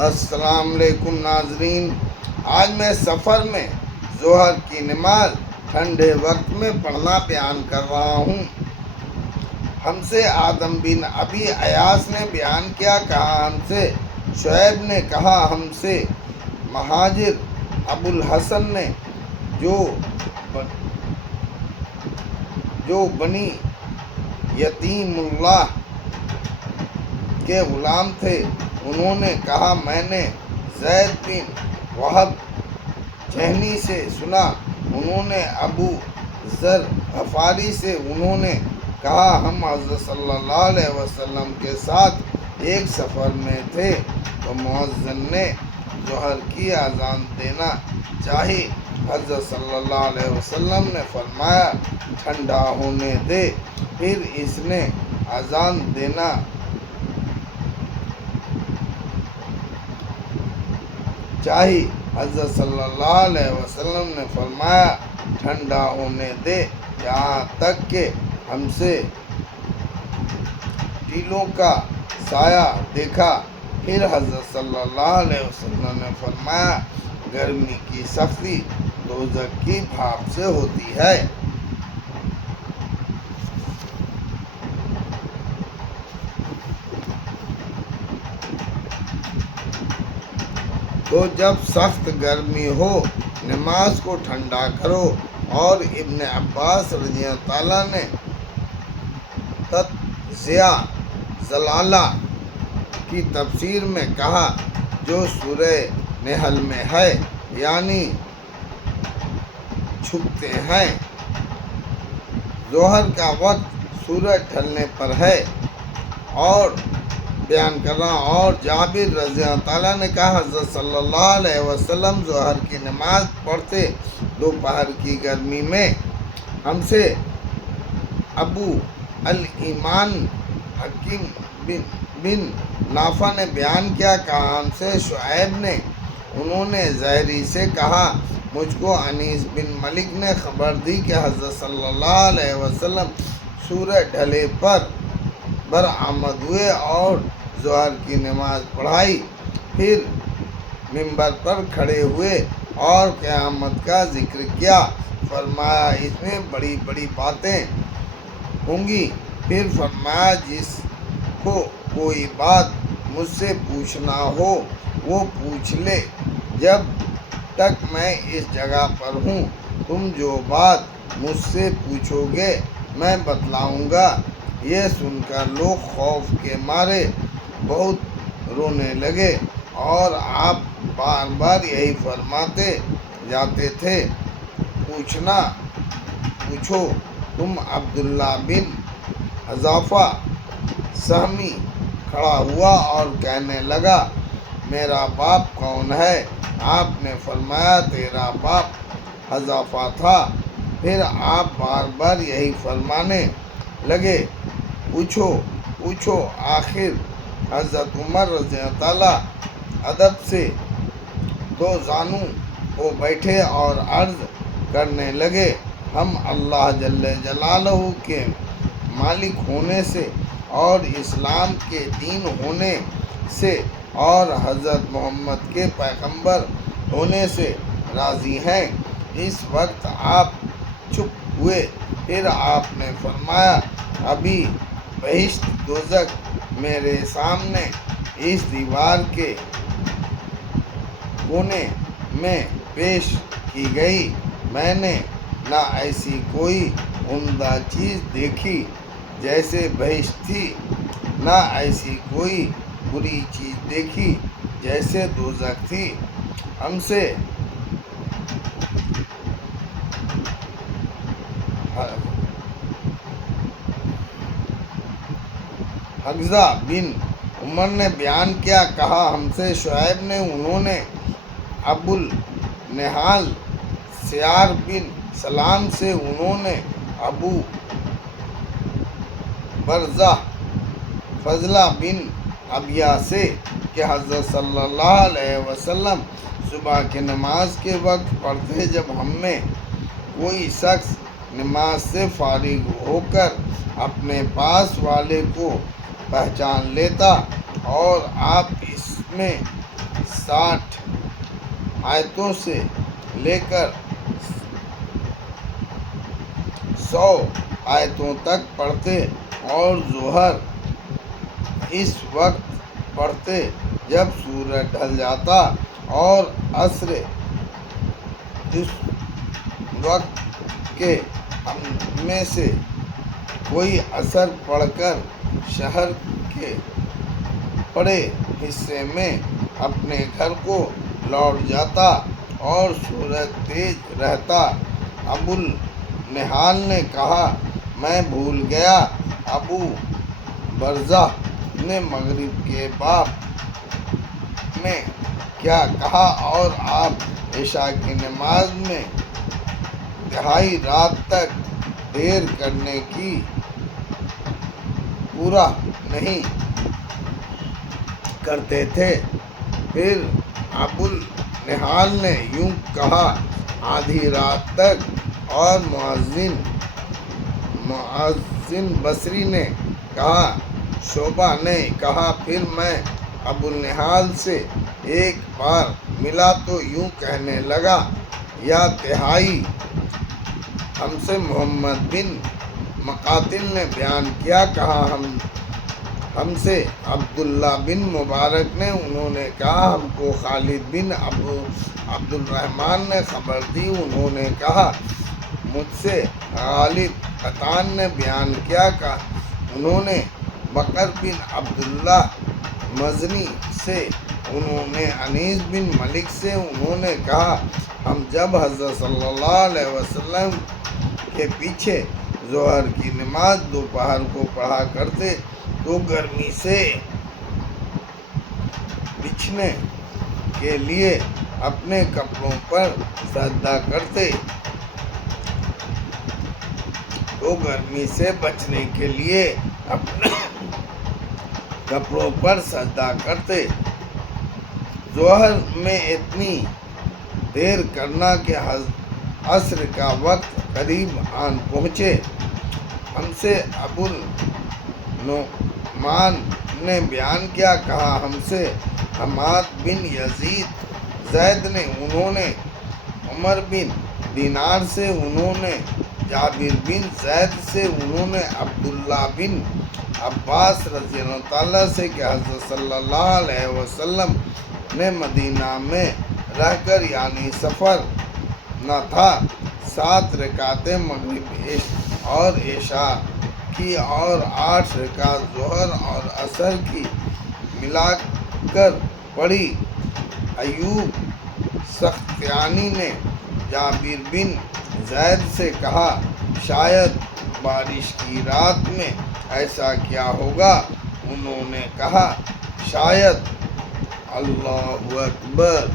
السلام علیکم ناظرین، آج میں سفر میں ظہر کی نماز ٹھنڈے وقت میں پڑھنا بیان کر رہا ہوں۔ ہم سے آدم بن ابی ایاس نے بیان کیا، کہا ہم سے شعیب نے، کہا ہم سے مہاجر ابو الحسن نے، جو بنی یتیم اللہ کے غلام تھے، انہوں نے کہا میں نے زید بن وہب جہنی سے سنا، انہوں نے ابو ذر غفاری سے، انہوں نے کہا ہم حضرت صلی اللہ علیہ وسلم کے ساتھ ایک سفر میں تھے تو مؤذن نے ظہر کی اذان دینا چاہی، حضرت صلی اللہ علیہ وسلم نے فرمایا ٹھنڈا ہونے دے، پھر اس نے اذان دینا چاہی، حضرت صلی اللہ علیہ وسلم نے فرمایا ٹھنڈا ہونے دے، یہاں تک کہ ہم سے ٹیلوں کا سایہ دیکھا، پھر حضرت صلی اللہ علیہ وسلم نے فرمایا گرمی کی سختی دوزخ کی بھاپ سے ہوتی ہے۔ تو جب سخت گرمی ہو نماز کو ٹھنڈا کرو۔ اور ابن عباس رضی اللہ تعالیٰ نے تجزیہ ضلالہ کی تفسیر میں کہا جو سورہ نحل میں ہے، یعنی چھپتے ہیں، ظہر کا وقت سورج ڈھلنے پر ہے، اور بیان کر رہا ہوں۔ اور جابر رضی اللہ تعالیٰ نے کہا حضرت صلی اللہ علیہ وسلم ظہر کی نماز پڑھتے دوپہر کی گرمی میں۔ ہم سے ابو الایمان حکیم بن نافع نے بیان کیا، کہا ہم سے شعیب نے، انہوں نے زہری سے کہا مجھ کو انیس بن مالک نے خبر دی کہ حضرت صلی اللہ علیہ وسلم سورج ڈھلے پر برآمد ہوئے اور ظہر کی نماز پڑھائی، پھر منبر پر کھڑے ہوئے اور قیامت کا ذکر کیا، فرمایا اس میں بڑی بڑی باتیں ہوں گی، پھر فرمایا جس کو کوئی بات مجھ سے پوچھنا ہو وہ پوچھ لے، جب تک میں اس جگہ پر ہوں تم جو بات مجھ سے پوچھو گے میں بتلاؤں گا۔ یہ سن کر لوگ خوف کے مارے بہت رونے لگے، اور آپ بار بار یہی فرماتے جاتے تھے پوچھو تم۔ عبداللہ بن حذافہ سہمی کھڑا ہوا اور کہنے لگا میرا باپ کون ہے؟ آپ نے فرمایا تیرا باپ حذافہ تھا، پھر آپ بار بار یہی فرمانے لگے پوچھو، آخر حضرت عمر رضی اللہ تعالیٰ ادب سے دو زانوں ہو بیٹھے اور عرض کرنے لگے ہم اللہ جل جلالہ کے مالک ہونے سے اور اسلام کے دین ہونے سے اور حضرت محمد کے پیغمبر ہونے سے راضی ہیں۔ اس وقت آپ چپ ہوئے، پھر آپ نے فرمایا ابھی بہشت دوزخ میرے سامنے اس دیوار کے کونے میں پیش کی گئی، میں نے نہ ایسی کوئی عمدہ چیز دیکھی جیسے بہشت تھی، نہ ایسی کوئی بری چیز دیکھی جیسے دوزخ تھی۔ ہم سے حمزہ بن عمر نے بیان کیا، کہا ہم سے شعیب نے، انہوں نے ابو النہال سیار بن سلام سے، انہوں نے ابو برزہ فضلہ بن ابیہ سے کہ حضرت صلی اللہ علیہ وسلم صبح کی نماز کے وقت پڑھتے جب ہم میں کوئی شخص نماز سے فارغ ہو کر اپنے پاس والے کو پہچان لیتا اور آپ اس میں 60 آیتوں سے لے کر 100 آیتوں تک پڑھتے اور ظہر اس وقت پڑھتے جب سورج ڈھل جاتا اور عصر اس وقت کے میں سے کوئی اثر پڑھ کر شہر کے بڑے حصے میں اپنے گھر کو لوٹ جاتا اور سورج تیز رہتا۔ ابو النہال نے کہا میں بھول گیا۔ ابو برزہ نے مغرب کے باب میں کیا کہا اور آپ عشاء کی نماز میں تہائی رات تک دیر کرنے کی پورا نہیں کرتے تھے؟ پھر ابو النہال نے یوں کہا آدھی رات تک۔ اور مؤذن بصری نے کہا شعبہ نے کہا پھر میں ابو النہال سے ایک بار ملا تو یوں کہنے لگا یا تہائی ہم سے محمد بن مقاتل نے بیان کیا، کہا ہم سے عبداللہ بن مبارک نے، انہوں نے کہا ہم کو خالد بن عبد الرحمن نے خبر دی، انہوں نے کہا مجھ سے غالب قطان نے بیان کیا، کہا انہوں نے بکر بن عبداللہ مزنی سے، انہوں نے انیس بن ملک سے، انہوں نے کہا ہم جب حضرت صلی اللہ علیہ وسلم کے پیچھے ظہر کی نماز دوپہر کو پڑھا کرتے تو گرمی سے بچنے کے لیے اپنے کپڑوں پر سجدہ کرتے، تو گرمی سے بچنے کے لیے اپنے کپڑوں پر سجدہ کرتے۔ ظہر میں اتنی دیر کرنا کہ عصر کا وقت قریب آن پہنچے۔ ہم سے ابو النعمان نے بیان کیا، کہا ہم سے حماد بن یزید زید نے، انہوں نے عمر بن دینار سے، انہوں نے جابر بن زید سے، انہوں نے عبداللہ بن عباس رضی اللہ تعالیٰ سے کہ حضرت صلی اللہ علیہ وسلم نے مدینہ میں رہ کر یعنی سفر نہ تھا 7 رکعتیں مغرب اور عشاء کی اور 8 رکعت ظہر اور عصر کی ملا کر پڑھی۔ ایوب سختیانی نے جابر بن زید سے کہا شاید بارش کی رات میں ایسا کیا ہوگا؟ انہوں نے کہا شاید۔ اللہ اکبر۔